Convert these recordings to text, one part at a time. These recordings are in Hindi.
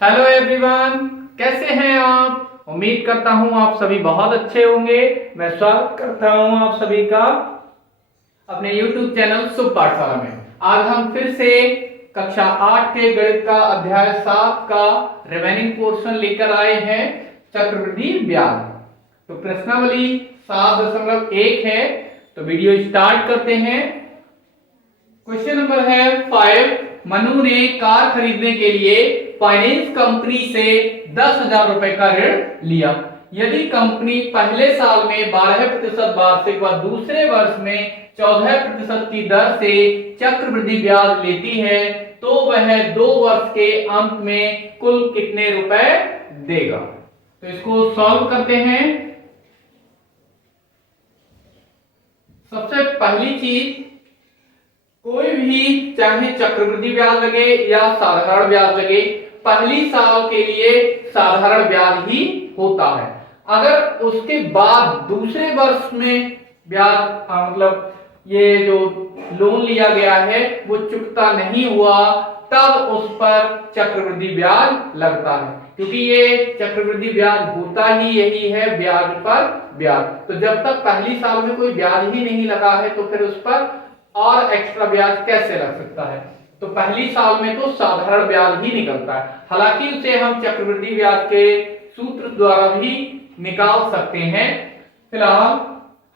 हेलो एवरीवन, कैसे हैं आप। उम्मीद करता हूं आप सभी बहुत अच्छे होंगे। मैं स्वागत करता हूं आप सभी का अपने YouTube चैनल शुभ पाठशाला में। आज हम फिर से कक्षा 8 के गणित का अध्याय 7 का रिमेनिंग पोर्शन लेकर आए हैं, चक्रवृद्धि ब्याज। तो प्रश्नावली 7.1 है। तो वीडियो स्टार्ट करते हैं। क्वेश्चन नंबर है 5। मनु ने कार खरीदने के लिए फाइनेंस कंपनी से 10,000 रुपए का ऋण लिया। यदि कंपनी पहले साल में 12% वार्षिक व दूसरे वर्ष में 14% की दर से चक्रवृद्धि ब्याज लेती है तो वह 2 वर्ष के अंत में कुल कितने रुपए देगा। तो इसको सॉल्व करते हैं। सबसे पहली चीज, कोई भी चाहे चक्रवृद्धि ब्याज लगे या साधारण ब्याज लगे, पहली साल के लिए साधारण ब्याज ही होता है। अगर उसके बाद दूसरे वर्ष में ब्याज मतलब ये जो लोन लिया गया है वो चुकता नहीं हुआ, तब उस पर चक्रवृद्धि ब्याज लगता है, क्योंकि ये चक्रवृद्धि ब्याज होता ही यही है, ब्याज पर ब्याज। तो जब तक पहली साल में कोई ब्याज ही नहीं लगा है तो फिर उस पर और एक्स्ट्रा ब्याज कैसे लग सकता है। तो पहली साल में तो साधारण ब्याज ही निकलता है। हालांकि उसे हम चक्रवृद्धि ब्याज के सूत्र द्वारा भी निकाल सकते हैं। फिलहाल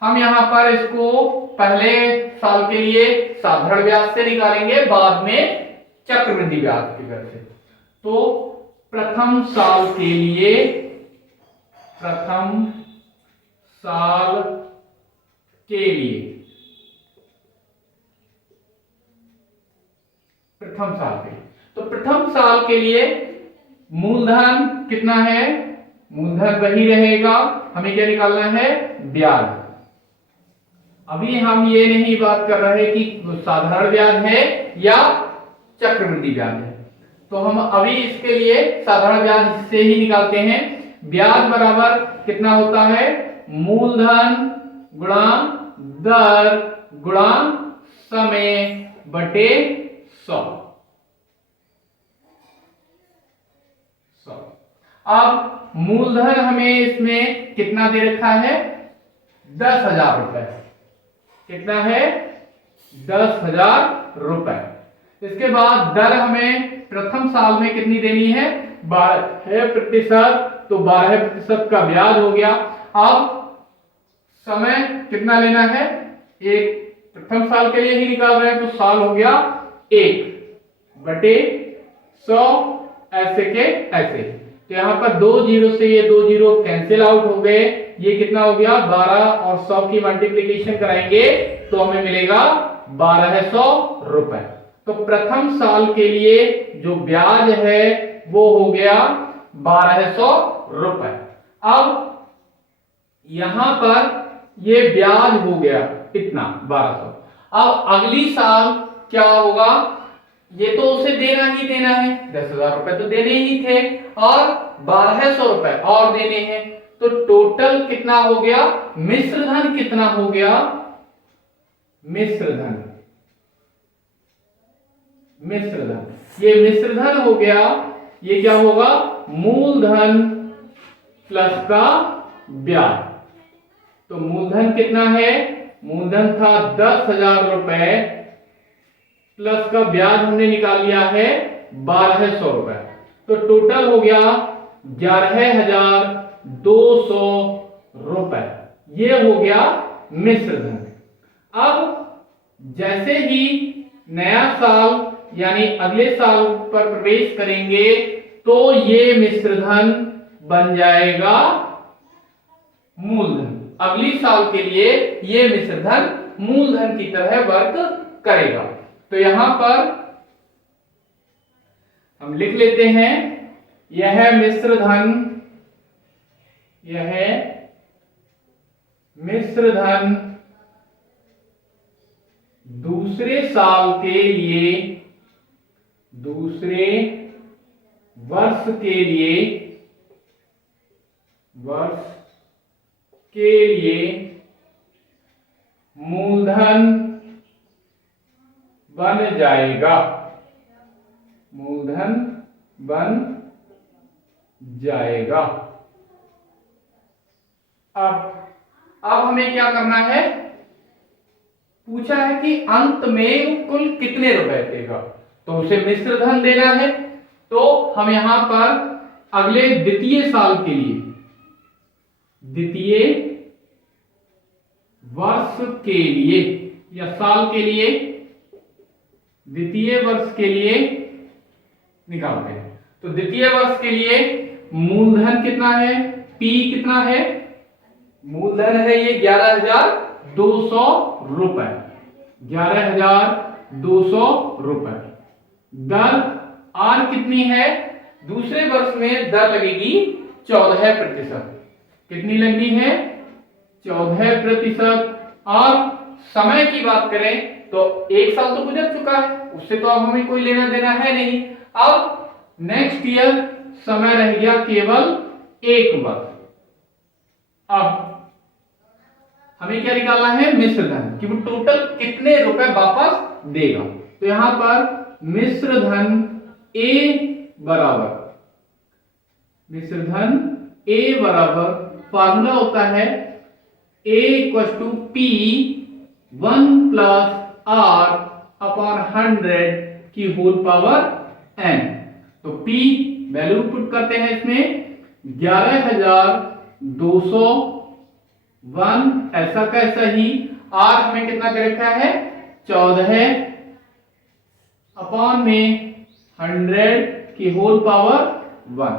हम यहाँ पर इसको पहले साल के लिए साधारण ब्याज से निकालेंगे, बाद में चक्रवृद्धि ब्याज की दर से। तो प्रथम साल के लिए प्रथम साल के लिए मूलधन कितना है। मूलधन वही रहेगा, हमें क्या निकालना है, ब्याज। अभी हम ये नहीं बात कर रहे कि साधारण ब्याज है या चक्रवृद्धि ब्याज है, तो हम अभी इसके लिए साधारण ब्याज से ही निकालते हैं। ब्याज बराबर कितना होता है, मूलधन गुणा दर गुणा समय बटे 100। अब मूलधन हमें इसमें कितना दे रखा है, 10,000 रुपए। कितना है, 10,000 रुपए। इसके बाद दर हमें प्रथम साल में कितनी देनी है, 12%। तो 12% का ब्याज हो गया। अब समय कितना लेना है, एक, प्रथम साल के लिए ही निकाल रहे हैं तो साल हो गया 1 बटे 100, ऐसे के ऐसे। तो यहां पर 2 जीरो से ये 2 जीरो कैंसिल आउट हो गए। ये कितना हो गया, 12 और 100 की मल्टीप्लीकेशन कराएंगे तो हमें मिलेगा 1200 रुपए। तो प्रथम साल के लिए जो ब्याज है वो हो गया 1200 रुपए। अब यहां पर ये ब्याज हो गया कितना, 1200। अब अगली साल क्या होगा, ये तो उसे देना ही देना है, 10,000 रुपए तो देने ही थे और 1200 रुपए और देने हैं। तो टोटल कितना हो गया, मिश्र धन कितना हो गया, मिश्र धन ये मिश्र धन हो गया। ये क्या होगा, मूलधन प्लस का ब्याज। तो मूलधन कितना है, मूलधन था 10,000 रुपए प्लस का ब्याज हमने निकाल लिया है 1200 रुपए। तो टोटल हो गया 11,200 रुपए। ये हो गया मिश्र धन। अब जैसे ही नया साल यानी अगले साल पर प्रवेश करेंगे तो ये मिश्र धन बन जाएगा मूलधन। अगली साल के लिए ये मिश्र धन मूलधन की तरह वर्क करेगा। तो यहां पर हम लिख लेते हैं, यह मिश्र धन दूसरे साल के लिए, दूसरे वर्ष के लिए मूलधन बन जाएगा, मूलधन बन जाएगा। अब हमें क्या करना है, पूछा है कि अंत में कुल कितने रुपए देगा, तो उसे मिश्र धन देना है। तो हम यहां पर अगले द्वितीय साल के लिए, द्वितीय वर्ष के लिए या साल के लिए, द्वितीय वर्ष के लिए निकालते हैं। तो द्वितीय वर्ष के लिए मूलधन कितना है, P कितना है, मूलधन है ये 11,200 रुपए, 11,200 रुपए। दर R कितनी है, दूसरे वर्ष में दर लगेगी 14%। कितनी लगनी है, 14%। और समय की बात करें तो एक साल तो गुजर चुका है, उससे तो अब हमें कोई लेना देना है नहीं। अब नेक्स्ट ईयर समय रह गया केवल 1 वर्ष। अब हमें क्या निकालना है, मिश्र धन, कि वो टोटल कितने रुपए वापस देगा। तो यहां पर मिश्र धन A बराबर, मिश्र धन A बराबर फार्मूला होता है A = P 1 + R अपॉन 100 की होल पावर n। तो P वैल्यू पुट करते हैं इसमें, 11,201 ऐसा कैसा ही, R हमें कितना दे रखा है, 14 अपॉन में 100 की होल पावर 1।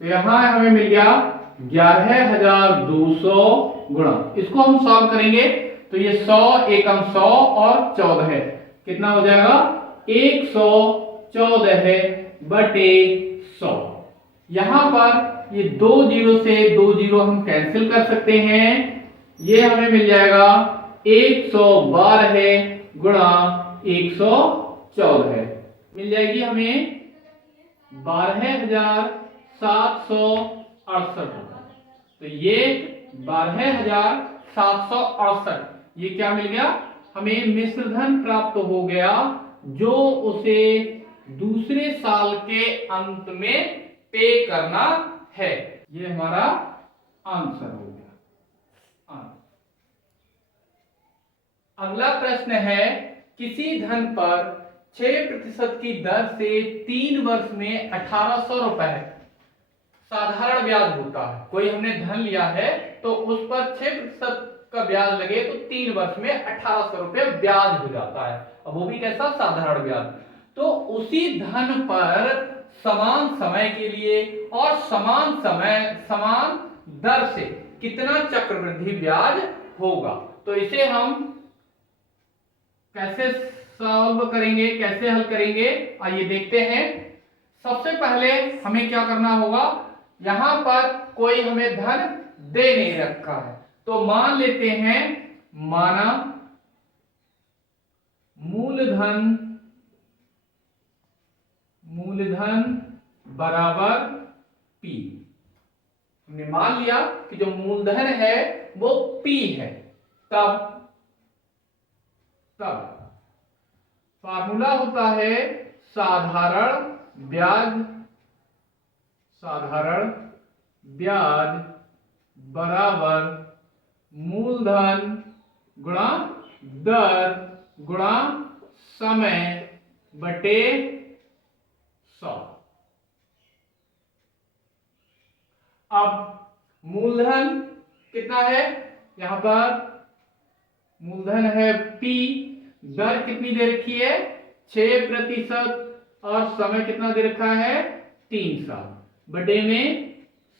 तो यहां हमें मिल गया 11,200 गुणा, इसको हम सॉल्व करेंगे तो ये 100 एकम 100 और 14 कितना हो जाएगा, 114/100। यहां पर ये 2 जीरो से 2 जीरो हम कैंसिल कर सकते हैं, ये हमें मिल जाएगा 112 गुणा 114 मिल जाएगी हमें 12,768 रुपए। तो ये 12,768 ये क्या मिल गया, हमें मिश्र धन प्राप्त हो गया, जो उसे दूसरे साल के अंत में पे करना है। ये हमारा आंसर हो गया। अगला प्रश्न है, किसी धन पर 6% की दर से 3 वर्ष में 1,800 रुपए साधारण ब्याज होता है। कोई हमने धन लिया है तो उस पर 6% का ब्याज लगे तो 3 वर्ष में 1,800 रुपए ब्याज हो जाता है, और वो भी कैसा, साधारण ब्याज। तो उसी धन पर समान समय के लिए और समान दर से कितना चक्रवृद्धि ब्याज होगा। तो इसे हम कैसे सॉल्व करेंगे, कैसे हल करेंगे, आइए देखते हैं। सबसे पहले हमें क्या करना होगा, यहां पर कोई हमें धन दे नहीं रखा है, तो मान लेते हैं, माना मूलधन बराबर P। हमने मान लिया कि जो मूलधन है वो P है। तब फार्मूला होता है साधारण ब्याज बराबर मूलधन गुणा दर गुणा समय बटे 100। अब मूलधन कितना है, यहां पर मूलधन है P, दर कितनी दे रखी है 6%, और समय कितना दे रखा है 3 साल, बटे में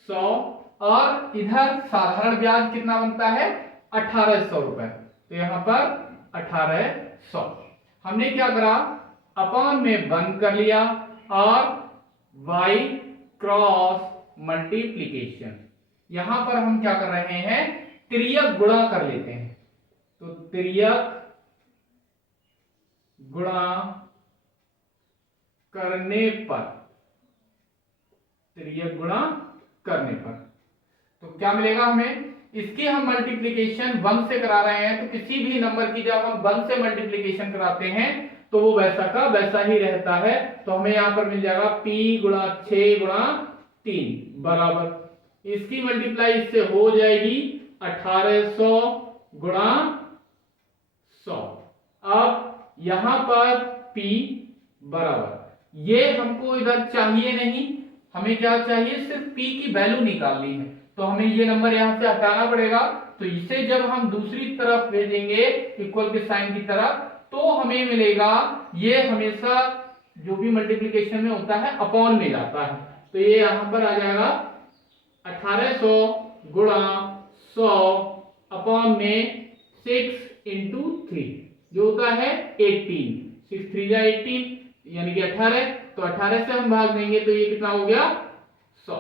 100, और इधर साधारण ब्याज कितना बनता है 1,800 रुपए। तो यहां पर 1,800 हमने क्या करा, अपॉन में बंद कर लिया और y क्रॉस मल्टीप्लीकेशन, यहां पर हम क्या कर रहे हैं, तिर्यक गुणा कर लेते हैं। तो तिर्यक गुणा करने पर तो क्या मिलेगा हमें, इसकी हम मल्टीप्लिकेशन 1 से करा रहे हैं, तो किसी भी नंबर की जब हम 1 से मल्टीप्लिकेशन कराते हैं तो वो वैसा का वैसा ही रहता है। तो हमें यहां पर मिल जाएगा P × 6 × 3 बराबर इसकी मल्टीप्लाई इससे हो जाएगी 1800 गुणा 100। अब यहां पर P बराबर ये हमको इधर चाहिए नहीं, हमें क्या चाहिए, सिर्फ P की वैल्यू निकालनी है। तो हमें ये नंबर यहां से हटाना पड़ेगा। तो इसे जब हम दूसरी तरफ भेजेंगे इक्वल के साइन की तरफ, तो हमें मिलेगा, ये हमेशा जो भी मल्टीप्लिकेशन में होता है अपॉन में जाता है। तो ये यहां पर आ जाएगा 1800 गुणा 100 अपॉन में 6 इंटू 3 जो होता है 18। 6 3 जा 18 यानी कि 18। तो 18 से हम भाग देंगे तो ये कितना हो गया 100।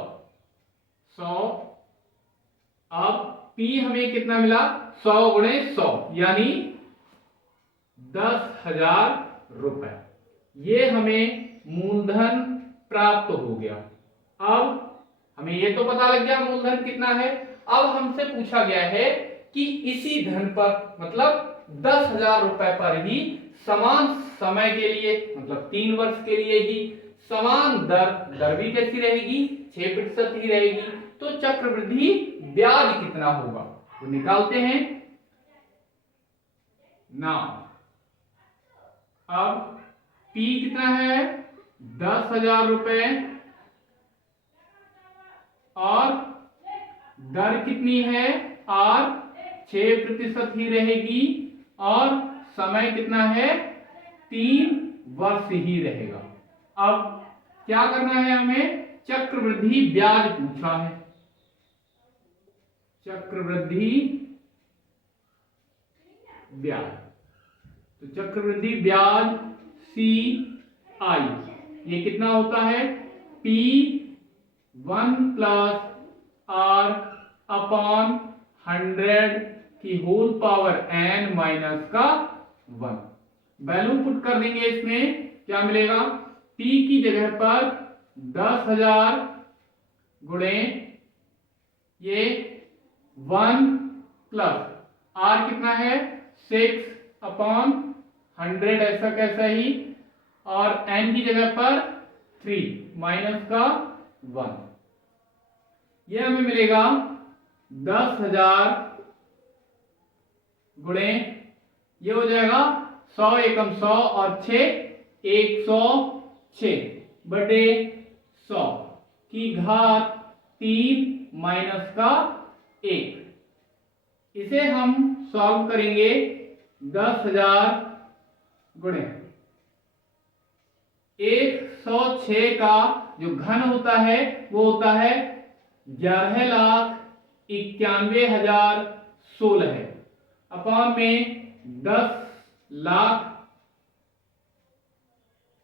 अब P हमें कितना मिला 100 गुणे 100 यानी 10,000 रुपए। ये हमें मूलधन प्राप्त हो गया। अब हमें ये तो पता लग गया मूलधन कितना है। अब हमसे पूछा गया है कि इसी धन पर मतलब 10,000 रुपए पर ही समान समय के लिए मतलब 3 वर्ष के लिए ही समान दर भी कैसी रहेगी 6% ही रहेगी। तो चक्रवृद्धि ब्याज कितना होगा तो निकालते हैं ना। अब P कितना है 10,000 रुपए और दर कितनी है R 6% ही रहेगी और समय कितना है 3 वर्ष ही रहेगा। अब क्या करना है, हमें चक्रवृद्धि ब्याज पूछा है। चक्रवृद्धि ब्याज, तो चक्रवृद्धि ब्याज CI ये कितना होता है P1 प्लस R अपॉन 100 की होल पावर n माइनस का 1। वैल्यू पुट कर देंगे, इसमें क्या मिलेगा P की जगह पर 10,000 गुणे ये 1 प्लस R कितना है 6 अपॉन 100 ऐसा कैसा ही और n की जगह पर 3 माइनस का 1। यह हमें मिलेगा 10,000 गुणे ये हो जाएगा 100 एकम 100 और 6 106 बटे 100 की घात 3 माइनस का 1। इसे हम सॉल्व करेंगे 10,000 गुणे 106 का जो घन होता है वो होता है 11,91,016 है अपॉन में 10 लाख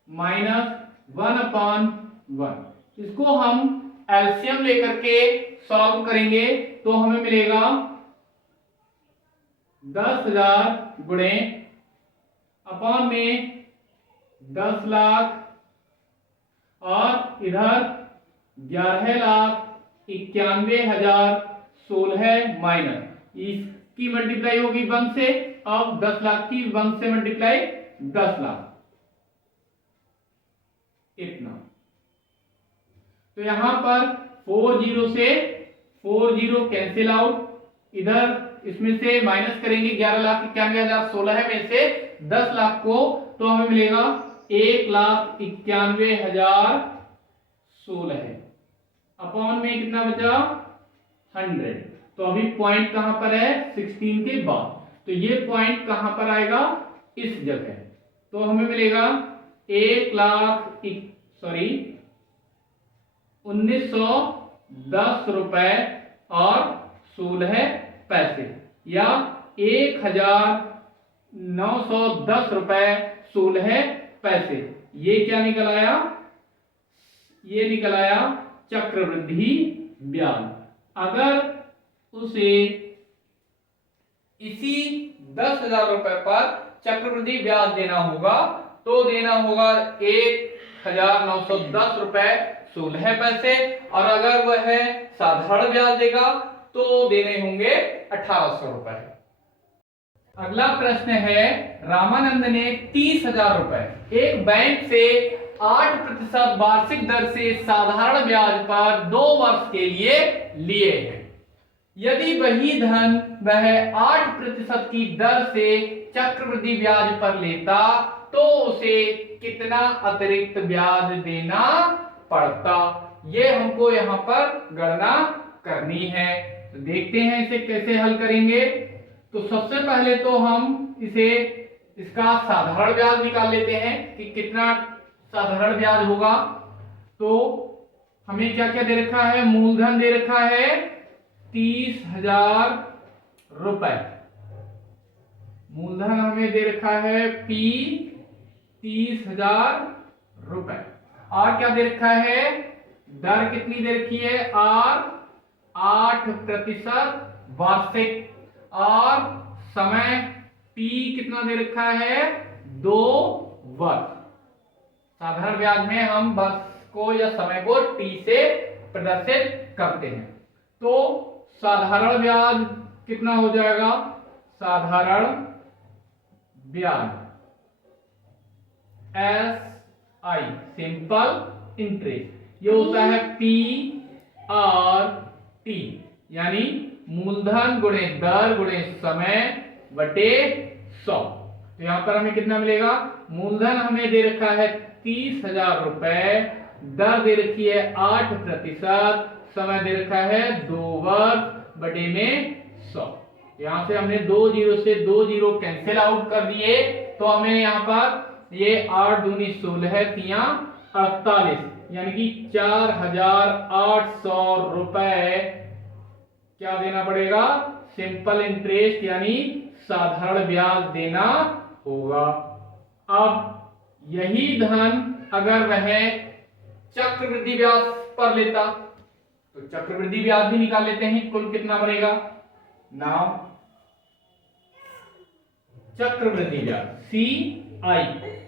माइनस 1/1। इसको हम एलसीएम लेकर के सॉल्व करेंगे तो हमें मिलेगा 10,000 गुणे अपॉन में 10 लाख और इधर 11,91,016 माइनस इसकी मल्टीप्लाई होगी 1 से। अब 10 लाख की 1 से मल्टीप्लाई 10 लाख इतना। तो यहां पर 40 से 40 कैंसिल आउट, इधर इसमें से माइनस करेंगे 11,91,016 में से 10 लाख को तो हमें मिलेगा 1,91,016 अपॉन में कितना बचा 100। तो अभी पॉइंट कहां पर है 16 के बाद, तो ये पॉइंट कहां पर आएगा इस जगह। तो हमें मिलेगा 1,1910 रुपए और 16 पैसे या 1,910 रुपए 16 पैसे। ये क्या निकल आया, ये निकल आया चक्रवृद्धि ब्याज। अगर उसे इसी 10,000 रुपए पर चक्रवृद्धि ब्याज देना होगा तो देना होगा 1,910 रुपए 16 पैसे और अगर वह साधारण ब्याज देगा तो देने होंगे 1,800 रुपए। अगला प्रश्न है, रामानंद ने 30,000 रुपए एक बैंक से 8% वार्षिक दर से साधारण ब्याज पर 2 वर्ष के लिए लिए हैं। यदि वही धन वह 8% की दर से चक्रवृद्धि ब्याज पर लेता तो उसे कितना अतिरिक्त ब्याज देना पड़ता, ये हमको यहाँ पर गणना करनी है। तो देखते हैं इसे कैसे हल करेंगे। तो सबसे पहले तो हम इसका साधारण ब्याज निकाल लेते हैं कि कितना साधारण ब्याज होगा। तो हमें क्या क्या दे रखा है, मूलधन दे रखा है 30,000 रुपए, मूलधन हमें दे रखा है P 30,000 रुपए, और क्या दे रखा है, दर कितनी दे रखी है R 8% वार्षिक, और समय T कितना दे रखा है 2 वर्ष। साधारण ब्याज में हम वर्ष को या समय को T से प्रदर्शित करते हैं। तो साधारण ब्याज कितना हो जाएगा, साधारण ब्याज SI सिंपल इंटरेस्ट, ये होता है PRT, यानी मूलधन गुणे दर गुणे समय बटे 100। तो यहां पर हमें कितना मिलेगा, मूलधन हमें दे रखा है 30,000 रुपए, दर दे रखी है 8%, समय दे रखा है 2 वर्ष बटे में 100। यहां से हमने 2 जीरो से 2 जीरो कैंसिल आउट कर दिए, तो हमें यहां पर ये 8 दूनी 16 तिया 48, यानी कि 4,800 रुपए क्या देना पड़ेगा, सिंपल इंटरेस्ट यानी साधारण ब्याज देना होगा। अब यही धन अगर वह चक्रवृद्धि ब्याज पर लेता तो चक्रवृद्धि ब्याज भी निकाल लेते हैं, कुल कितना बनेगा। नाउ चक्रवृद्धि ब्याज CI,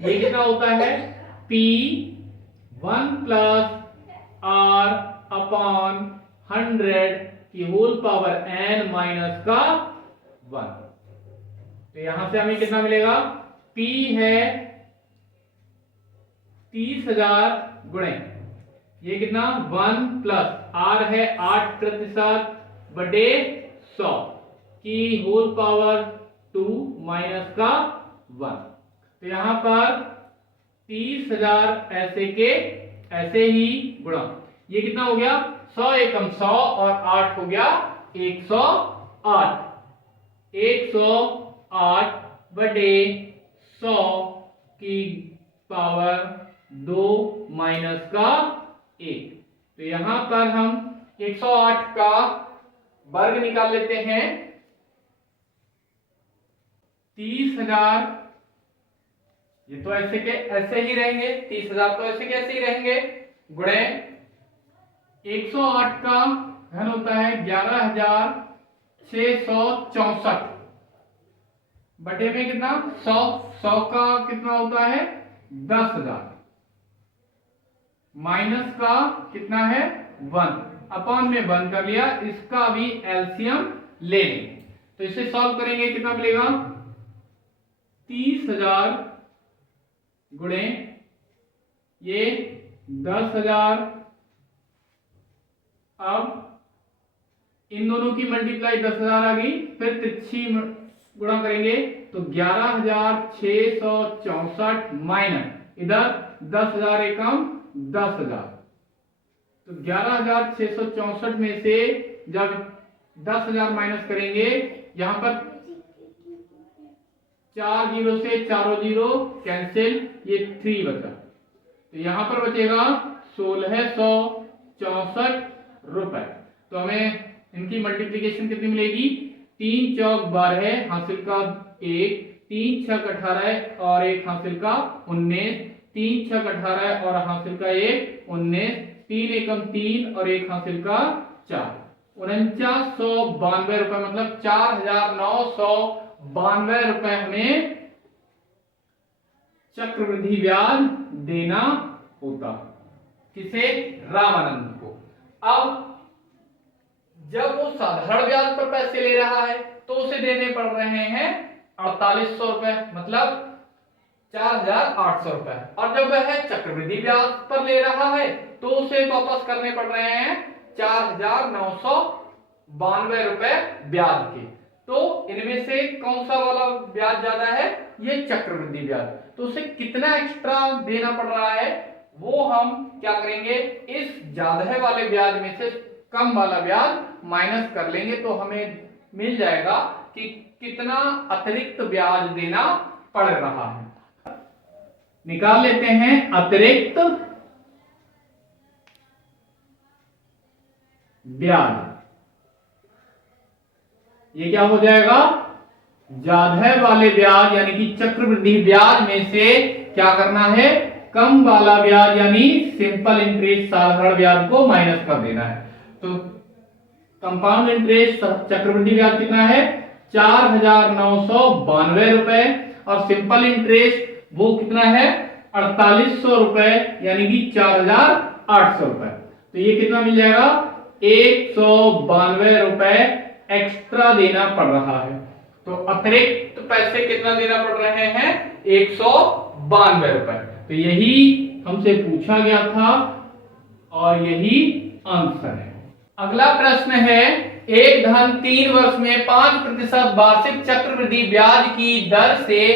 ये कितना होता है P1 + R अपॉन 100 की होल पावर n माइनस का 1। तो यहां से हमें कितना मिलेगा, P है 30,000 गुणे ये कितना 1 + R है 8% बटे 100 की होल पावर 2 माइनस का 1। तो यहां पर 30,000 ऐसे के ऐसे ही गुणा, ये कितना हो गया 100 एकम 100 और 8 हो गया 108, 108 बटे 100 की पावर 2 माइनस का 1। तो यहां पर हम 108 का वर्ग निकाल लेते हैं। 30,000 ये तो ऐसे के ऐसे ही रहेंगे, 30,000 तो ऐसे के ऐसे ही रहेंगे, गुणे 108 का घन होता है 11,664 बटे में कितना 100, 100 का कितना होता है 10,000, माइनस का कितना है 1, अपॉन में 1 कर लिया, इसका भी एलसीएम ले लें। तो इसे सॉल्व करेंगे कितना मिलेगा, 30,000 गुणे ये 10,000, अब इन दोनों की मल्टीप्लाई 10,000 आ गई, फिर तिरछी गुणा करेंगे तो 11,664 माइनस इधर 10,000 एकम 10,000, तो 11,664 में से जब 10,000 माइनस करेंगे, यहां पर 4 जीरो से 4 जीरो कैंसिल, ये 3 बचा, तो यहां पर बचेगा 1,664 रुपए। तो हमें इनकी मल्टीप्लिकेशन कितनी मिलेगी, 3 चौक 12 हासिल का 1, 3 छक 18 और 1 हासिल का 19, 3 छक 18 और हासिल का 1 19, 3 एकम 3 और 1 हासिल का 4, 4992 रुपए, मतलब 4,992 रुपए हमें चक्रवृद्धि ब्याज देना होता, किसे, रामानंद को। अब जब वो साधारण ब्याज पर पैसे ले रहा है तो उसे देने पड़ रहे हैं 4800 रुपए, मतलब 4,800 रुपए। और जब वह चक्रवृद्धि ब्याज पर ले रहा है तो उसे वापस करने पड़ रहे हैं 4,992 रुपए ब्याज के। तो इनमें से कौन सा वाला ब्याज ज्यादा है? ये चक्रवृद्धि ब्याज। तो उसे कितना एक्स्ट्रा देना पड़ रहा है वो हम क्या करेंगे, इस ज्यादा वाले ब्याज में से कम वाला ब्याज माइनस कर लेंगे तो हमें मिल जाएगा कि कितना अतिरिक्त ब्याज देना पड़ रहा है। निकाल लेते हैं अतिरिक्त ब्याज। ये क्या हो जाएगा, ज्यादा वाले ब्याज यानी कि चक्रवृद्धि ब्याज में से क्या करना है, कम वाला ब्याज यानी सिंपल इंटरेस्ट साधारण ब्याज को माइनस कर देना है। तो कंपाउंड इंटरेस्ट चक्रवृद्धि ब्याज कितना है, 4,992 रुपए, और सिंपल इंटरेस्ट वो कितना है, 4,800 रुपए यानी कि 4,800 रुपए। तो ये कितना मिल जाएगा, 192 रुपए एक्स्ट्रा देना पड़ रहा है। तो अतिरिक्त पैसे कितना देना पड़ रहे हैं, 192 रुपए। तो यही हमसे पूछा गया था और यही आंसर है। अगला प्रश्न है, एक धन 3 वर्ष में 5% वार्षिक चक्रवृद्धि ब्याज की दर से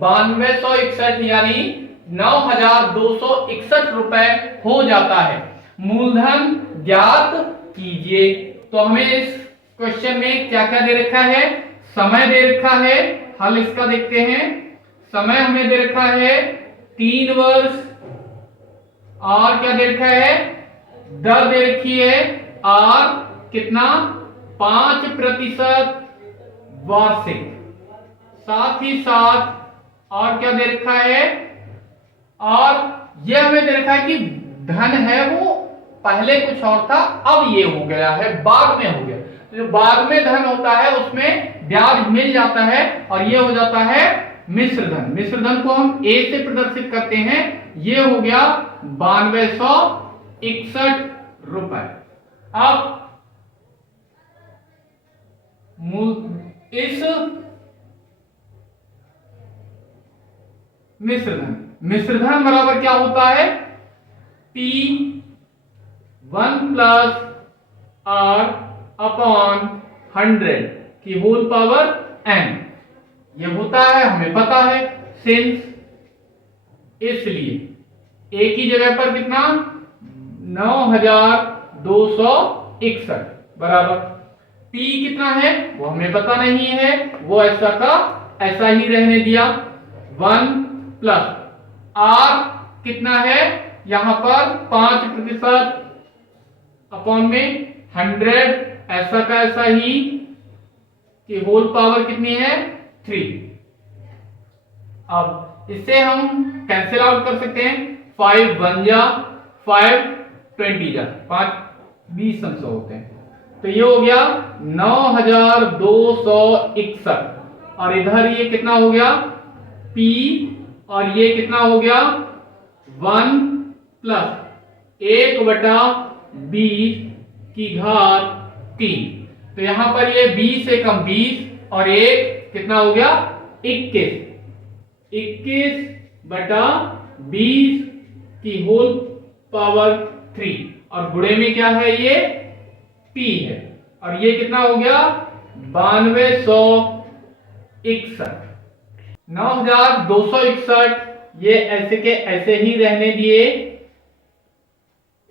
9261 यानी 9,261 रुपए हो जाता है। मूलधन ज्ञात कीजिए। तो हमें इस क्वेश्चन में क्या क्या दे रखा है, समय दे रखा है, हल इसका देखते हैं। समय हमें दे रखा है 3 वर्ष, और क्या दे रखा है, दर दे रखी है, और कितना, 5% वार्षिक। साथ ही साथ और क्या दे रखा है, और यह हमें दे रखा है कि धन है वो पहले कुछ और था, अब ये हो गया है, बाद में हो गया। तो जो बाद में धन होता है उसमें ब्याज मिल जाता है, और ये हो जाता है मिश्र धन। मिश्र धन को हम ए से प्रदर्शित करते हैं, ये हो गया 9261 रुपए। अब इस मिश्र धन बराबर क्या होता है, P1 प्लस R अपॉन 100 की होल पावर n। ये होता है हमें पता है, सिंस इसलिए एक ही जगह पर कितना, 9,261 बराबर P कितना है वो हमें पता नहीं है, वो ऐसा का ऐसा ही रहने दिया। 1 प्लस R कितना है, यहां पर 5% अपॉन में 100 ऐसा का ऐसा ही कि होल पावर कितनी है, 3। अब इससे हम कैंसिल आउट कर सकते हैं, 5 1 जा 5 20 जा 5 20 अंश होते हैं। तो ये हो गया 9,261, और इधर ये कितना हो गया P, और ये कितना हो गया 1 प्लस 1/20 की घात 3। तो यहां पर ये 20 से कम 20, और एक कितना हो गया 21/20 की होल पावर 3, और गुणे में क्या है, ये P है, और ये कितना हो गया 9261। 9,261 ये ऐसे के ऐसे ही रहने दिए।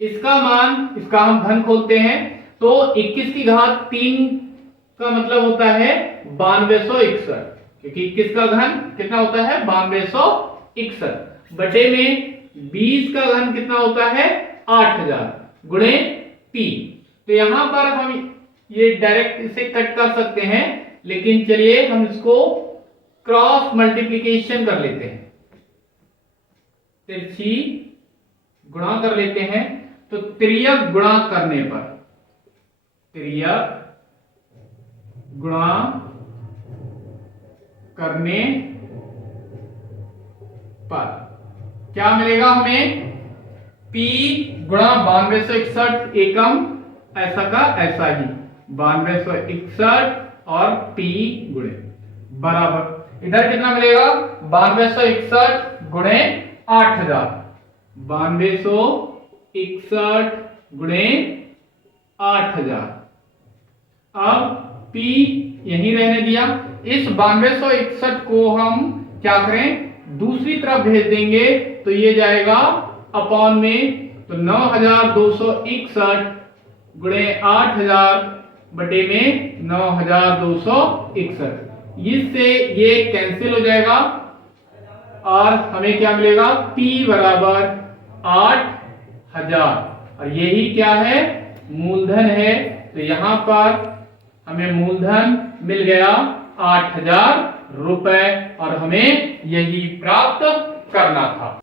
इसका मान, इसका हम धन खोलते हैं, तो 21 की घात 3 का मतलब होता है 9261, क्योंकि 21 का घन कितना होता है 9261, बटे में 20 का घन कितना होता है 8000 गुणे P। तो यहां पर हम ये डायरेक्ट इसे कट कर सकते हैं, लेकिन चलिए हम इसको क्रॉस मल्टीप्लिकेशन कर लेते हैं, तिरछी गुणा कर लेते हैं। तो तिर्यक गुणा करने पर, तिर्यक गुणा करने पर क्या मिलेगा हमें, P गुणा 9261 एकम ऐसा का ऐसा ही 9261 और P गुणे बराबर इधर कितना मिलेगा 9261 गुणे 8000, 9261 गुणे 8000। अब P यहीं रहने दिया। इस 9261 को हम क्या करें, दूसरी तरफ भेज देंगे तो ये जाएगा अपॉन में, तो 9261 गुणे 8000 बटे में 9261, इससे ये कैंसिल हो जाएगा और हमें क्या मिलेगा, P बराबर 8000, और यही क्या है, मूलधन है। तो यहां पर हमें मूलधन मिल गया 8000 रुपए और हमें यही प्राप्त करना था।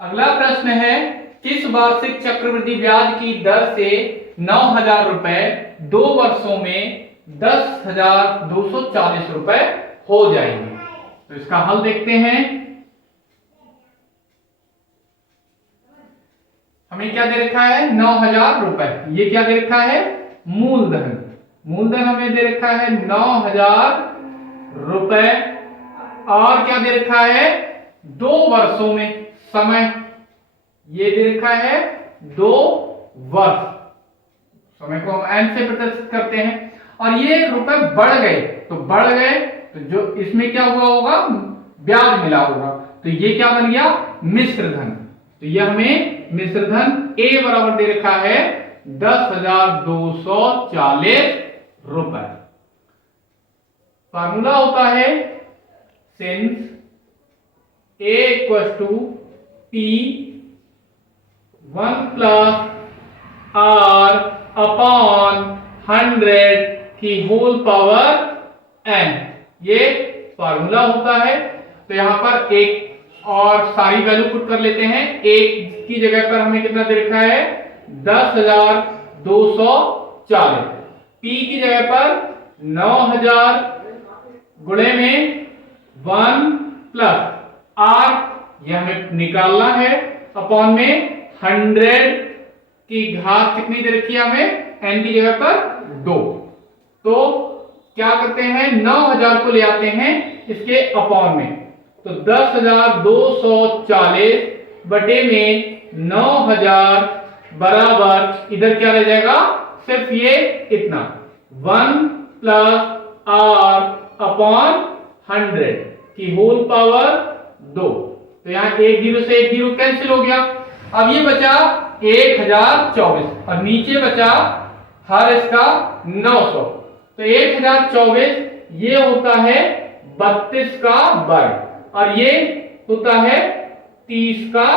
अगला प्रश्न है, किस वार्षिक चक्रवृद्धि ब्याज की दर से 9000 रुपए 2 वर्षों में 10,240 रुपए हो जाएंगे। तो इसका हल देखते हैं। हमें क्या दे रखा है, 9000 रुपए, ये क्या दे रखा है, मूलधन। मूलधन हमें दे रखा है 9000 रुपए, और क्या दे रखा है, 2 वर्षों में समय, ये दे रखा है 2 वर्ष, समय को हम n से प्रदर्शित करते हैं, और ये रुपए बढ़ गए, तो बढ़ गए तो जो इसमें क्या हुआ होगा, ब्याज मिला होगा, तो ये क्या बन गया, मिश्र धन। तो ये हमें मिश्र धन A बराबर दे रखा है 10,240 रुपए। फार्मूला होता है since A equals to P 1 plus R upon 100 की होल पावर n, ये फार्मूला होता है। तो यहां पर एक और सारी वैल्यू पुट कर लेते हैं। एक की जगह पर हमें कितना दे रखा है, 10,240, P की जगह पर 9000 गुणे में 1 प्लस R, ये हमें निकालना है, अपॉन में 100 की घात कितनी दे रखी है हमें, n की जगह पर 2। तो क्या करते हैं, 9000 को ले आते हैं इसके अपॉन में, तो 10,240 बटे में 9000 बराबर, इधर क्या रह जाएगा, सिर्फ ये इतना 1 प्लस R अपॉन 100 की होल पावर 2। तो यहां एक जीरो से एक जीरो कैंसिल हो गया। अब ये बचा 1024 और नीचे बचा हर इसका 900, तो 1024 ये होता है 32 का वर्ग और ये होता है 30 का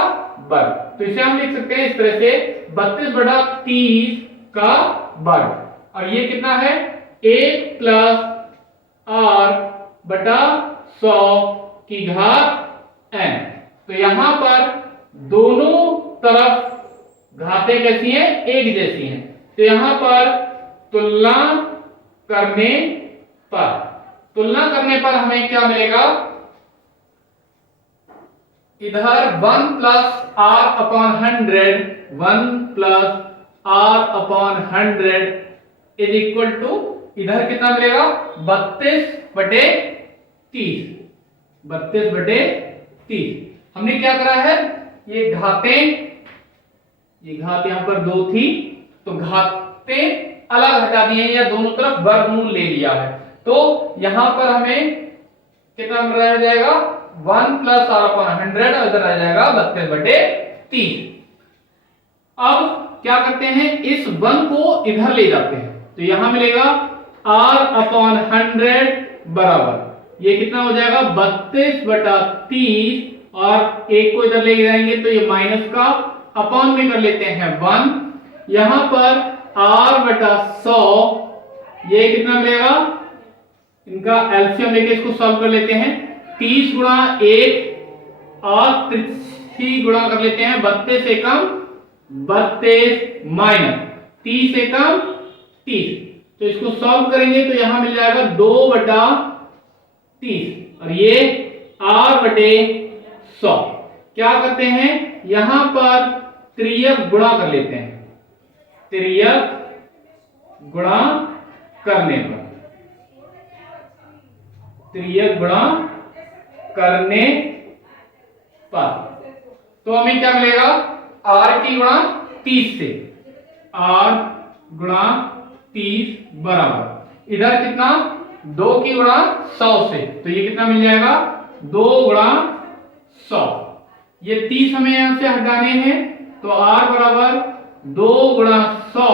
वर्ग। तो इसे हम लिख सकते हैं इस तरह से 32 बटा 30 का वर्ग, और ये कितना है 1 प्लस R बटा 100 की घात n। तो यहां पर दोनों तरफ घातें कैसी हैं, एक जैसी हैं। तो यहां पर तुलना करने पर हमें क्या मिलेगा, इधर 1 plus R upon 100, 1 plus R upon 100 is equal to, इधर कितना मिलेगा 32 बटे 30, 32 बटे 30। हमने क्या करा है, ये घातें, ये घात यहां पर 2 थी तो घातें अलग हटा दी है या दोनों तरफ वर्गमूल ले लिया है। तो यहां पर हमें कितना रह जाएगा 1 प्लस R अपॉन 100 और इधर आ जाएगा 32 बटे 30। अब क्या करते हैं, इस 1 को इधर ले जाते हैं, तो यहां मिलेगा R अपॉन 100 बराबर, ये कितना हो जाएगा 32 बटा 30, और एक को इधर ले जाएंगे तो ये माइनस का अपॉन में कर लेते हैं 1, यहां पर R बटा 100, ये कितना मिलेगा, इनका एलसीएम लेके इसको सॉल्व कर लेते हैं, 30 गुणा 1 और 30 गुणा कर लेते हैं, 32 से कम 32 माइनस 30 से कम 30, तो इसको सॉल्व करेंगे तो यहां मिल जाएगा 2 बटा 30 और ये R बटे 100। क्या करते हैं, यहां पर त्रियक गुणा कर लेते हैं, त्रियक गुणा करने पर, त्रियक गुणा करने पर। तो हमें क्या मिलेगा, r की गुणा 30 से, r गुणा 30 बराबर इधर कितना 2 की गुणा 100 से, तो ये कितना मिल जाएगा 2 गुणा 100। ये 30 हमें यहां से हटाने हैं, तो r बराबर 2 गुणा 100,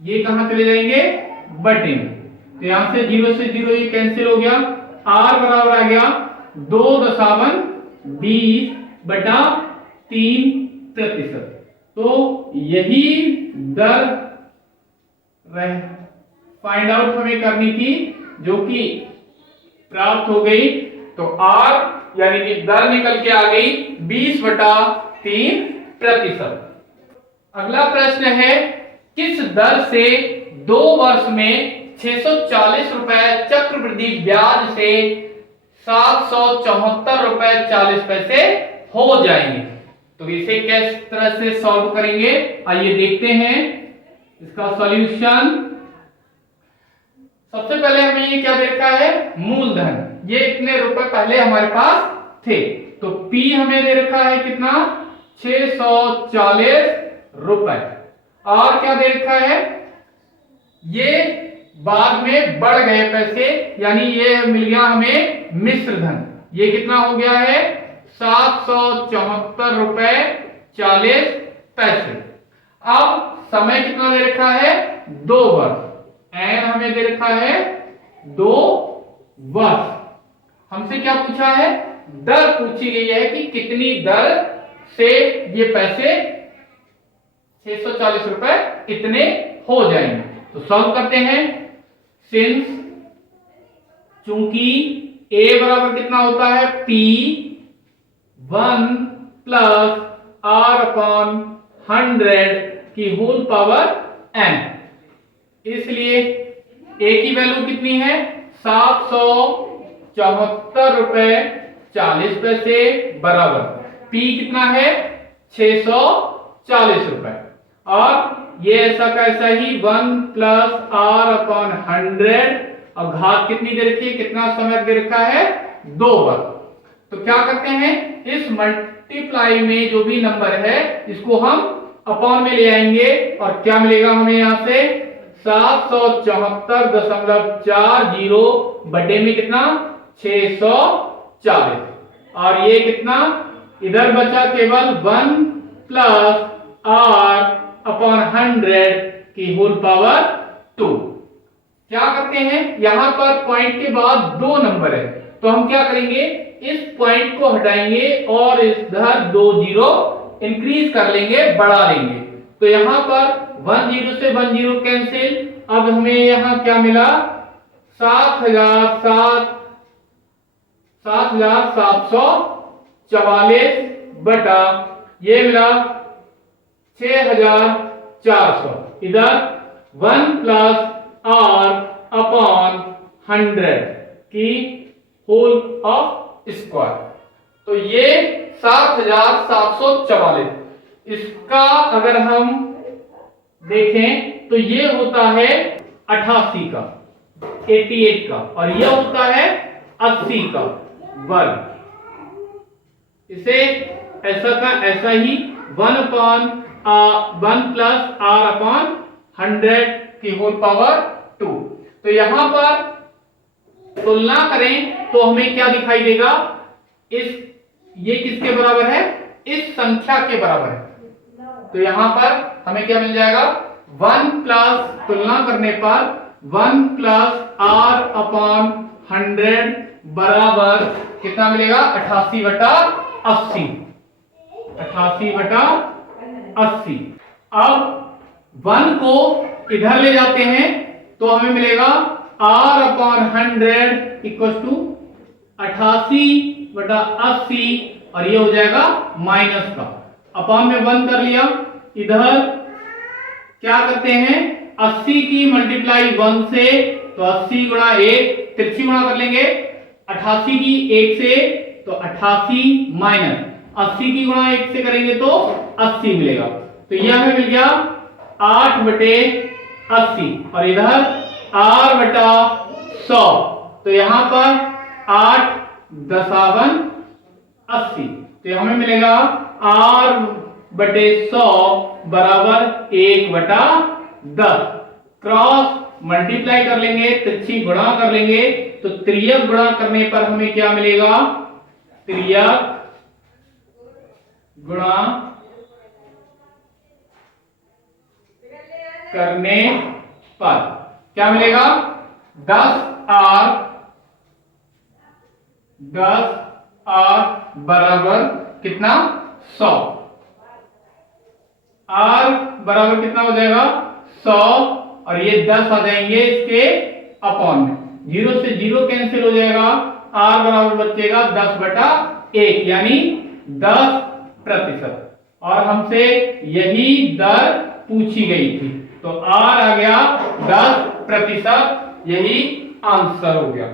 ये कहां चले जाएंगे बटे में, तो यहां से 0 से 0 ये कैंसिल हो गया, r बराबर आ गया 2 दशामलव 20 बटा 3%। तो यही दर फाइंड आउट हमें करनी थी, जो कि प्राप्त हो गई। तो r यानी कि दर निकल के आ गई 20 बटा 3%। अगला प्रश्न है, किस दर से 2 वर्ष में 640 रुपए चक्रवृद्धि ब्याज से 774 रुपए 40 पैसे हो जाएंगे। तो इसे किस तरह से सॉल्व करेंगे, आइए देखते हैं इसका सॉल्यूशन। सबसे पहले हमें ये क्या दे रखा है, मूलधन, ये इतने रुपए पहले हमारे पास थे, तो P हमें दे रखा है कितना 640 रुपए, और क्या दे रखा है, ये बाद में बढ़ गए पैसे, यानी ये मिल गया हमें मिश्र धन, ये कितना हो गया है 774 रुपए 40 पैसे। अब समय कितना दे रखा है 2 वर्ष, एन हमें दे रखा है 2 वर्ष। हमसे क्या पूछा है, दर पूछी गई है कि कितनी दर से ये पैसे 640 रुपए इतने हो जाएंगे। तो सॉल्व करते हैं। सिंस चूंकि a बराबर कितना होता है P 1 प्लस R अपॉन 100 की होल पावर n, इसलिए a की वैल्यू कितनी है 774 रुपए 40 पैसे बराबर P कितना है 640 रुपए, और ये ऐसा का ऐसा ही 1 प्लस R अपॉन 100, और घात कितनी दे रखी है, कितना समय दे रखा है 2 वर्ष। तो क्या करते हैं, इस मल्टीप्लाई में जो भी नंबर है इसको हम अपॉन में ले आएंगे, और क्या मिलेगा हमें यहां से 774.40 बटे में कितना 640, और ये कितना इधर बचा केवल 1 प्लस R अपॉन 100 की होल पावर 2। क्या करते हैं, यहां पर पॉइंट के बाद 2 नंबर है, तो हम क्या करेंगे, इस पॉइंट को हटाएंगे और इधर 2 जीरो इंक्रीज कर लेंगे, बढ़ा लेंगे। तो यहां पर 1 जीरो से 1 जीरो कैंसिल, अब हमें यहां क्या मिला 7,744 बटा ये मिला 6,400, इधर 1 प्लस R अपॉन 100 की होल ऑफ स्क्वायर, तो ये 7,744। इसका अगर हम देखें तो ये होता है 88 का, 88 का, और ये होता है 80 का वर्ग। इसे ऐसा का ऐसा ही 1 प्लस R अपॉन 100 की होल पावर 2। तो यहां पर तुलना करें तो हमें क्या दिखाई देगा, ये किसके बराबर है, इस संख्या के बराबर है। तो यहां पर हमें क्या मिल जाएगा 1 प्लस, तुलना करने पर 1 प्लस R अपॉन 100 बराबर कितना मिलेगा 88 बटा 80, 88 बटा 80। अब 1 को इधर ले जाते हैं तो हमें मिलेगा R अपॉन 100 इक्वल टू 88 बटा 80, और ये हो जाएगा माइनस का, अपॉन में 1 कर लिया। इधर क्या करते हैं 80 की मल्टीप्लाई 1 से, तो 80 गुणा 1 तिरछी गुणा कर लेंगे, 88 की 1 से तो 88 माइनस 80 की गुणा 1 से करेंगे तो 80 मिलेगा। तो यह हमें मिल गया 8 बटे 80, और इधर R बटा 100, तो यहां पर 8 दशावन 80। तो हमें मिलेगा r/100 बराबर 1/10। क्रॉस मल्टीप्लाई कर लेंगे, तिरछी गुणा कर लेंगे, तो त्रियक गुणा करने पर हमें क्या मिलेगा? त्रियक गुणा करने पर क्या मिलेगा? 10r बराबर कितना? 100। r बराबर कितना हो जाएगा? 100, और ये 10 आ जाएंगे इसके अपॉन में। 0 से 0 कैंसिल हो जाएगा, r बराबर बचेगा 10/1, यानी 10%। और हमसे यही दर पूछी गई थी, तो r आ गया 10%, यही आंसर हो गया।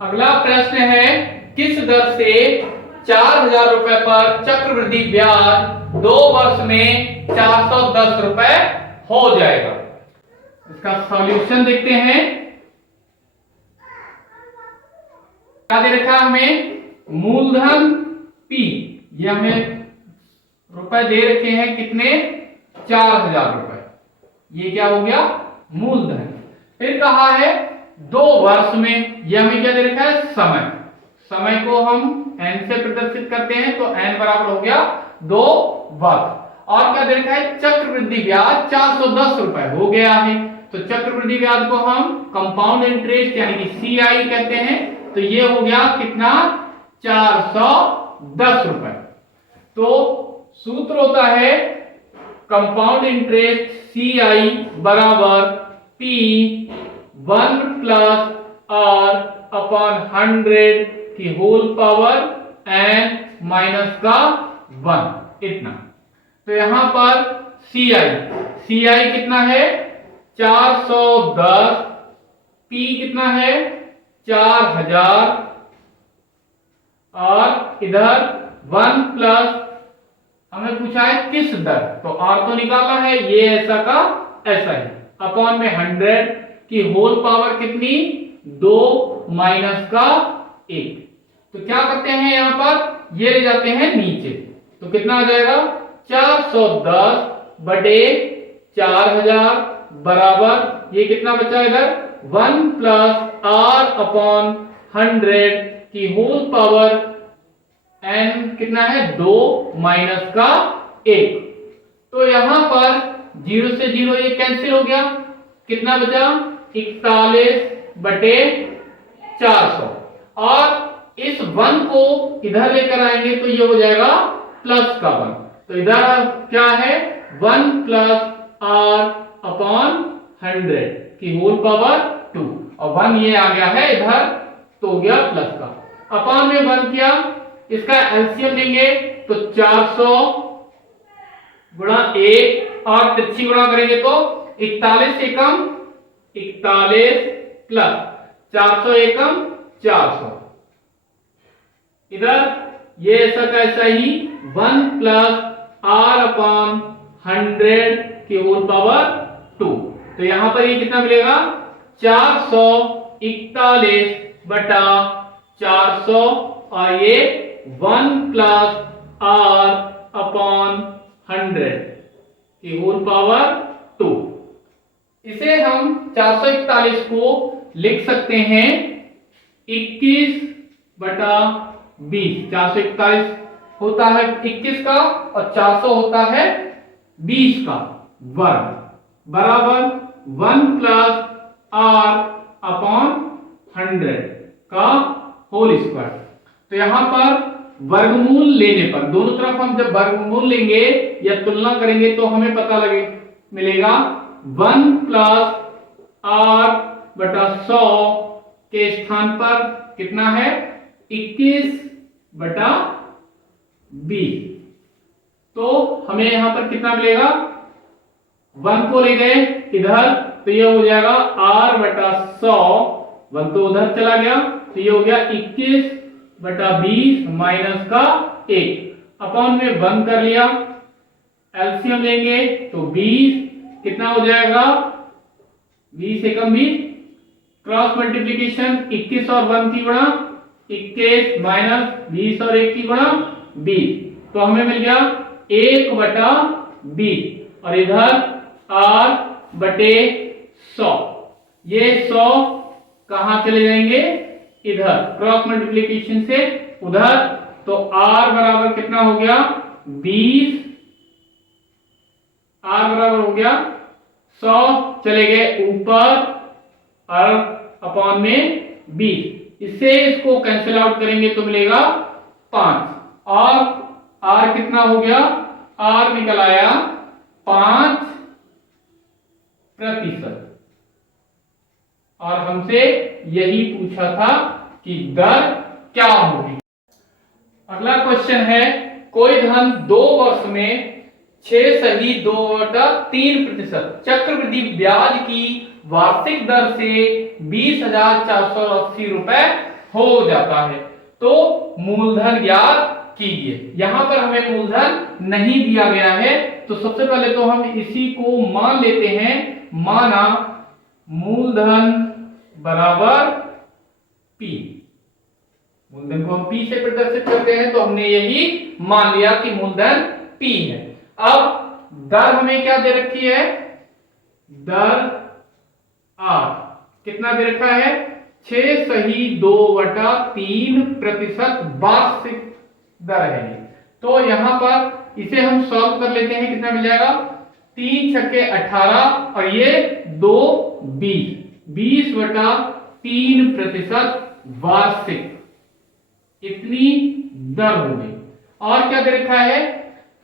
अगला प्रश्न है, किस दर से 4000 रुपए पर चक्रवृद्धि ब्याज 2 वर्ष में 410 रुपए हो जाएगा? इसका सॉल्यूशन देखते हैं। क्या दे रखा है हमें? मूलधन P, ये हमें रुपए दे रखे हैं कितने? 4000 रुपए। ये क्या हो गया? मूलधन। फिर कहा है 2 वर्ष में, ये हमें क्या दे रखा है? समय। समय को हम n से प्रदर्शित करते हैं, तो n बराबर हो गया 2 वर्ष। और क्या दे रखा है? चक्रवृद्धि ब्याज 410 रुपए हो गया है। तो चक्रवृद्धि ब्याज को हम कंपाउंड इंटरेस्ट यानी कि CI कहते हैं। तो ये हो गया कितना? 410 रुपए। तो सूत्र होता है कंपाउंड इंटरेस्ट CI बराबर P1 प्लस R अपॉन 100 की होल पावर n माइनस का 1, इतना। तो यहां पर CI कितना है? 410, P कितना है? 4000, और इधर 1 प्लस हमें पूछा है किस दर, तो R तो निकालना है, ये ऐसा का ऐसा ही, अपॉन में 100 की होल पावर कितनी? 2 माइनस का 1। तो क्या करते हैं यहां पर? ये ले जाते हैं नीचे, तो कितना आ जाएगा? 410 बटे 4000 बराबर, ये कितना बचा इधर? 1 प्लस R अपॉन 100 की होल पावर n कितना है? 2 माइनस का 1। तो यहां पर 0 से 0 ये कैंसिल हो गया, कितना बचा? 41 बटे 400, और इस 1 को इधर लेकर आएंगे तो ये हो जाएगा प्लस का 1। तो इधर क्या है? 1 प्लस R अपॉन 100 की होल पावर 2, और 1 ये आ गया है इधर, तो हो गया प्लस का। अपॉन में 1 किया, इसका एलसीएम लेंगे तो 400 गुणा 1, और तिरछी गुणा करेंगे तो 41 एकम 41 प्लस 400 एकम 400। इधर ये ऐसा का ऐसा ही 1 प्लस R अपॉन 100 की होल पावर 2। तो यहां पर ये कितना मिलेगा? 441 बटा 400, और ये 1 प्लस R अपॉन 100 की होल पावर 2। इसे हम 441 को लिख सकते हैं 21 बटा 20। 441 होता है 21 का, और 400 होता है 20 का वर्ग, बराबर 1 प्लस R अपॉन 100 का होल स्क्वायर। तो यहां पर वर्गमूल लेने पर, दोनों तरफ हम जब वर्गमूल लेंगे या तुलना करेंगे तो हमें पता मिलेगा 1 प्लस R बटा 100 के स्थान पर कितना है? 21 बटा 20। तो हमें यहां पर कितना मिलेगा? 1 को ले गए इधर, तो ये हो जाएगा R बटा 100, 1 तो उधर चला गया, तो ये हो गया 21 बटा 20 माइनस का 1, अपॉन में 1 कर लिया, एलसीएम लेंगे तो 20 कितना हो जाएगा? 20 एकम 20, क्रॉस मल्टीप्लीकेशन 21 और 1 की गुणा 21 माइनस 20 और 1 की गुणा 20, तो हमें मिल गया 1/20 और इधर r/100। ये 100 कहां चले जाएंगे, इधर क्रॉस मल्टीप्लिकेशन से उधर, तो r बराबर कितना हो गया 20, r बराबर हो गया 100 चले गए ऊपर और अपॉन में 20, इससे इसको कैंसिल आउट करेंगे तो मिलेगा 5 और r कितना हो गया, r निकल आया 5%। और हमसे यही पूछा था कि दर क्या होगी। अगला क्वेश्चन है, कोई धन 2 वर्ष में 6.2/3% चक्रवृद्धि ब्याज की वार्षिक दर से 20,480 रुपए हो जाता है, तो मूलधन ज्ञात कीजिए। यहां पर हमें मूलधन नहीं दिया गया है, तो सबसे पहले तो हम इसी को मान लेते हैं। माना मूलधन बराबर P, मूलधन को हम P से प्रदर्शित करते हैं, तो हमने यही मान लिया कि मूलधन P है। अब दर हमें क्या दे रखी है, दर R कितना दे रखा है 6.2/3% वार्षिक दर है। तो यहां पर इसे हम सॉल्व कर लेते हैं, कितना मिल जाएगा 3 छक्के 18 और ये 2 20/3% वार्षिक, इतनी दर होगी। और क्या दे रखा है,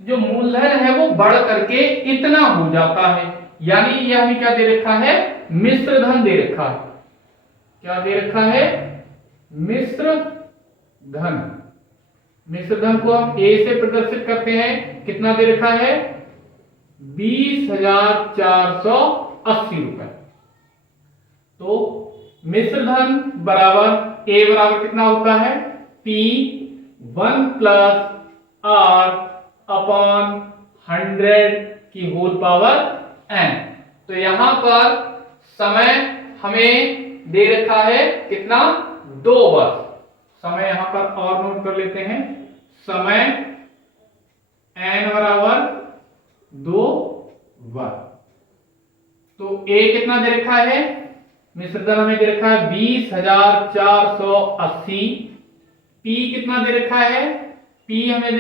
जो मूलधन है वो बढ़ करके इतना हो जाता है, यानी यह हमें क्या दे रखा है, मिश्र धन दे रखा है। क्या दे रखा है, मिश्र धन। मिश्र धन को हम A से प्रदर्शित करते हैं, कितना दे रखा है 20,480 रुपए। तो मिश्र धन बराबर A बराबर कितना होता है P1 + R/100n। तो यहां पर समय हमें दे रखा है कितना 2 वर्ष। समय यहां पर और नोट कर लेते हैं, समय n बराबर 2 वर्ष। तो A कितना दे रखा है, मिश्र धन हमें दे रखा है 20,480। P कितना दे रखा है, P हमें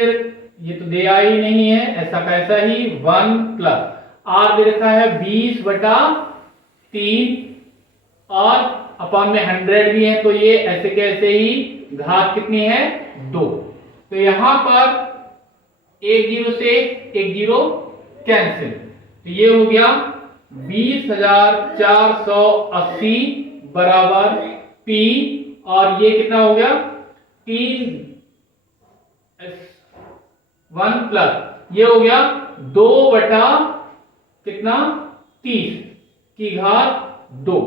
ये तो दिया ही नहीं है, ऐसा कैसा ही 1 + R दे रखा है 20/3 और अपॉन में 100 भी है, तो ये ऐसे कैसे ही घात कितनी है 2। तो यहां पर 1 0 से 1 0 कैंसिल, तो ये हो गया 20,480 बराबर P और ये कितना हो गया 1 + ये हो गया 2/30 की घात 2।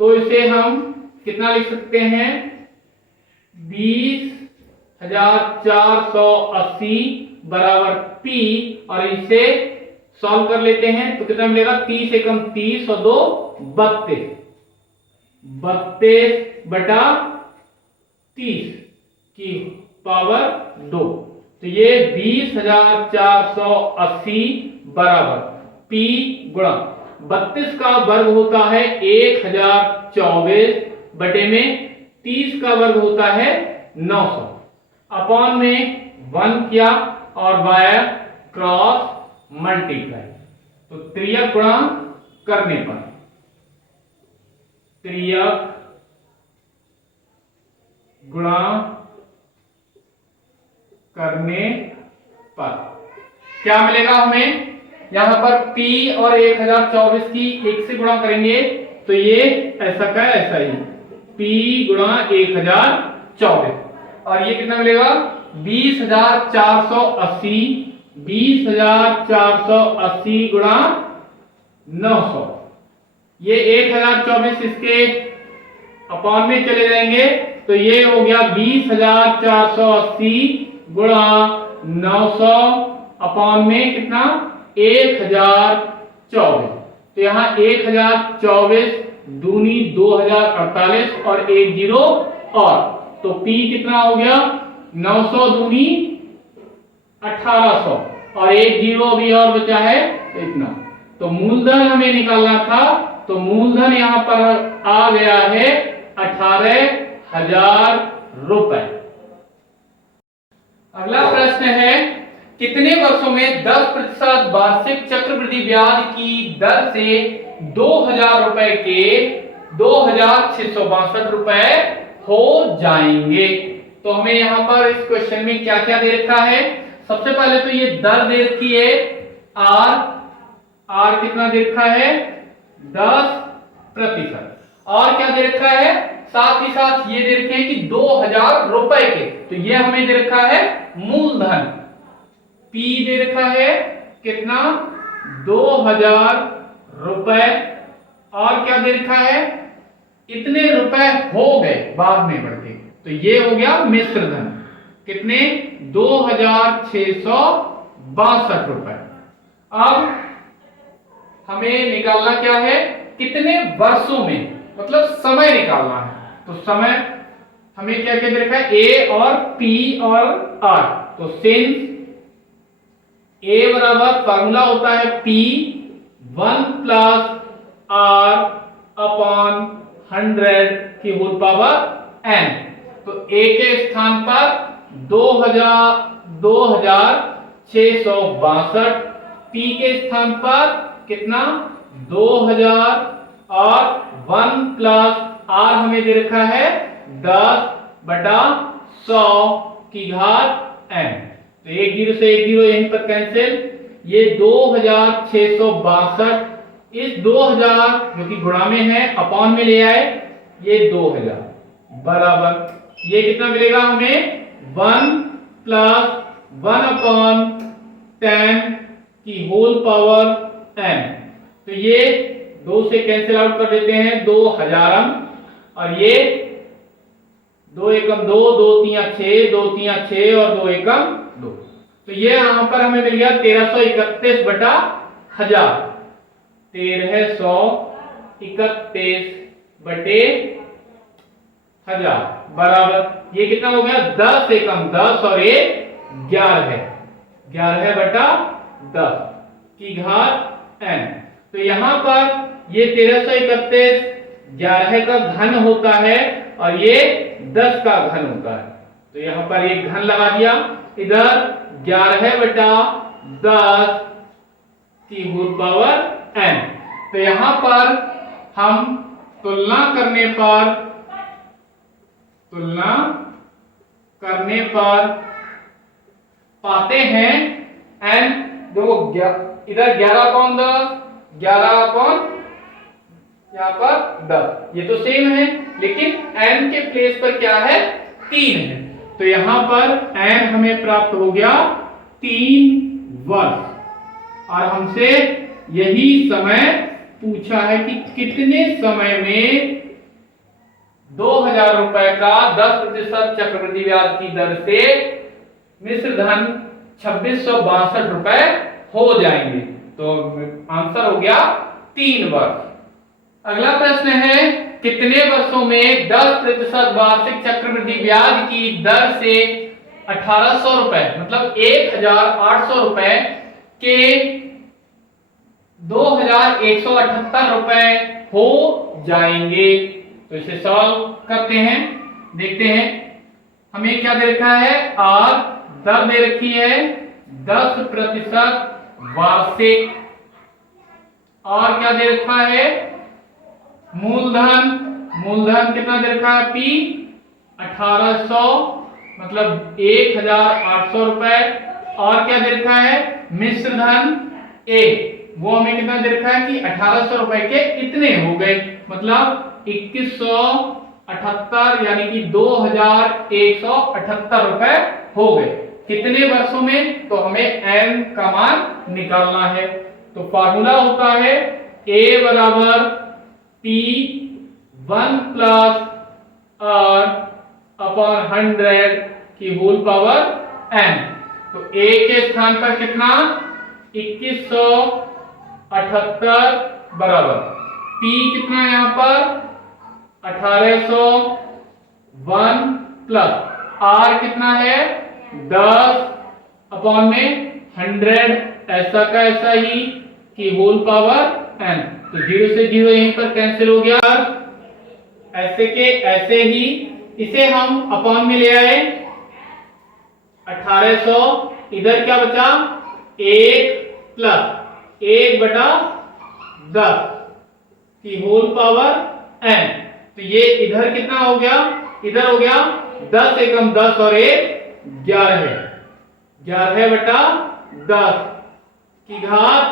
तो इसे हम कितना लिख सकते हैं 20,480 बराबर P और इसे सॉल्व कर लेते हैं, तो कितना मिलेगा 30 एकम 30 और 2 32, 32/30 की पावर 2। तो ये 20,480 बराबर P गुणा 32 का वर्ग होता है 1024 बटे में 30 का वर्ग होता है 900 अपॉन में 1 किया और वाया क्रॉस मल्टीप्लाई। तो त्रियक गुणा करने पर, त्रियक गुणा करने पर क्या मिलेगा हमें, यहां पर P और 1024 की 1 से गुणा करेंगे, तो ये ऐसा का ऐसा ही P गुणा 1024 और ये कितना मिलेगा 20,480, 20,480 गुणा 900, ये 1024 इसके अपॉन में चले जाएंगे, तो ये हो गया 20,480 गुणा 900 अपॉन में कितना 1024। तो यहाँ 1024 दूनी 2048 और 1 0 और तो P कितना हो गया 900 दूनी 1800 और एक जीरो अभी और बचा है इतना। तो मूलधन हमें निकालना था, तो मूलधन यहां पर आ गया है 18,000 रुपए। अगला प्रश्न है कितने वर्षों में 10% वार्षिक चक्रवृद्धि ब्याज की दर से 2,000 रुपए के 2,662 रुपए हो जाएंगे। तो हमें यहां पर इस क्वेश्चन में क्या क्या दे रखा है। सबसे पहले तो ये दर दे रखी है आर कितना दे रखा है 10%। और क्या दे रखा है, साथ ही साथ ये दे रखे हैं कि 2,000 रुपए के, तो ये हमें दे रखा है मूलधन। P दे रखा है कितना 2,000 रुपए। और क्या दे रखा है इतने रुपए हो गए बाद में बढ़ के, तो ये हो गया मिश्र धन कितने 2,662 रुपए। अब हमें निकालना क्या है कितने वर्षों में, मतलब समय निकालना है। तो समय हमें क्या क्या दे रखा है A और P और R। तो सिंस A बराबर फॉर्मूला होता है P 1 प्लस R अपॉन 100 की होल पावर n। तो A के स्थान पर 2,662, P के स्थान पर कितना 2,000 और 1 प्लस R हमें दे रखा है 10/100 की घात n। तो एक जीरो से एक जीरो यहीं पर कैंसिल, ये 2,662 इस 2,000 जो कि गुणा में है अपॉन में ले आए, ये 2,000 बराबर ये कितना मिलेगा हमें 1 प्लस 1/10 की होल पावर n। तो ये 2 से कैंसिल आउट कर देते हैं 2,000 और ये 2 एकम 2, 2 तिया 6, 2 तिया 6 और 2 एकम 2। तो ये यहां पर हमें मिल गया 1331/1000, 1331/1000 बराबर ये कितना हो गया 10 एकम 10 और ये 11/10 की घात n। तो यहां पर ये 1331 11 का घन होता है और ये 10 का घन होता है, तो यहां पर एक घन लगा दिया, इधर 11/10 की होल पावर n। तो यहां पर हम तुलना करने पर पाते हैं n, देखो इधर 11/10 11/, यहां पर 10, ये तो सेम है, लेकिन n के प्लेस पर क्या है 3 है। तो यहां पर n हमें प्राप्त हो गया 3 वर्ष। और हमसे यही समय पूछा है कि कितने समय में 2,000 रुपए का 10% चक्रवृद्धि ब्याज की दर से मिश्र धन 2,662 रुपए हो जाएंगे। तो आंसर हो गया 3 वर्ष। अगला प्रश्न है कितने वर्षों में 10% वार्षिक चक्रवृद्धि ब्याज की दर से 1,800 रुपए मतलब 1,800 रुपए के 2,178 रुपए हो जाएंगे। तो इसे सॉल्व करते हैं, देखते हैं। हमें क्या दे रखा है आर दर दे रखी है 10% वार्षिक, और क्या दे रखा है मूलधन कितना दे रखा है P 1,800 मतलब 1,800 रुपए, और क्या दे रखा है मिश्र धन A वो हमें कितना दे रखा है कि 1,800 रुपए के इतने हो गए, मतलब 2,178 यानी कि 2,178 रुपए हो गए। कितने वर्षों में, तो हमें n का मान निकालना है। तो फॉर्मूला होता है A बराबर P 1 प्लस R अपॉन 100 की होल पावर n। तो A के स्थान पर कितना 2,178 बराबर P कितना यहां पर 1,800 1 प्लस आर कितना है 10 अपॉन में 100, ऐसा का ऐसा ही की होल पावर n। तो 0 से 0 यहीं पर कैंसिल हो गया। ऐसे के ऐसे ही इसे हम अपॉन में ले आए 1800, इधर क्या बचा 1 प्लस 1/10 की होल पावर n। तो ये इधर कितना हो गया, इधर हो गया 10 एकम 10 और 1 11 है, 11/10 की घात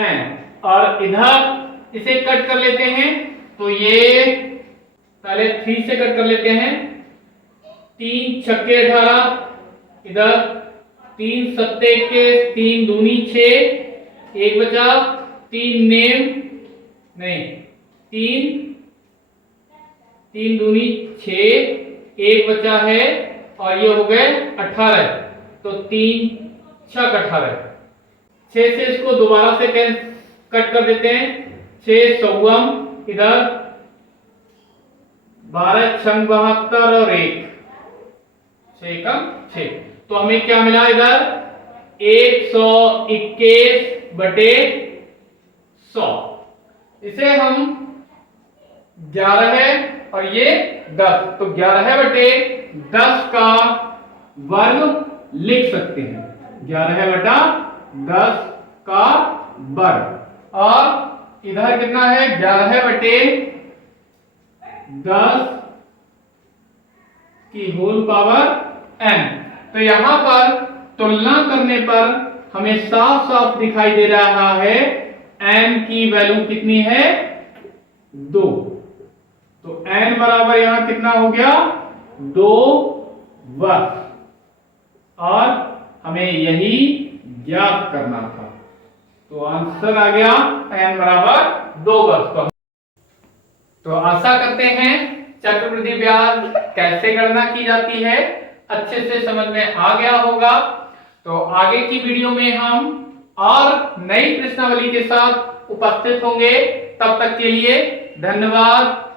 n। और इधर इसे कट कर लेते हैं, तो ये पहले 3 से कट कर लेते हैं, 3 छक्के 18, इधर 3 सत्ते के 3 दूनी 6, 1 बचा, 3 नेम नहीं 3 दूनी 6, 1 बचा है और ये हो गए 18। तो 3 छक 18, 6 से इसको दोबारा से कट कर देते हैं, 6 सौगम, इधर 12 छंग 72 और 1 6 कम 6। तो हमें क्या मिला इधर 121/100। इसे हम 11 है और ये 10, तो 11/10 का वर्ग लिख सकते हैं, 11/10 का वर्ग। और इधर कितना है 11/10 की होल पावर n। तो यहां पर तुलना करने पर हमें साफ साफ दिखाई दे रहा है n की वैल्यू कितनी है 2। तो n बराबर यहां कितना हो गया 2 वर्ग, और हमें यही ज्ञात करना था। तो आंसर आ गया n बराबर 2 वर्ग। तो आशा करते हैं चक्रवृद्धि ब्याज कैसे गणना की जाती है अच्छे से समझ में आ गया होगा। तो आगे की वीडियो में हम और नई प्रश्नावली के साथ उपस्थित होंगे। तब तक के लिए धन्यवाद।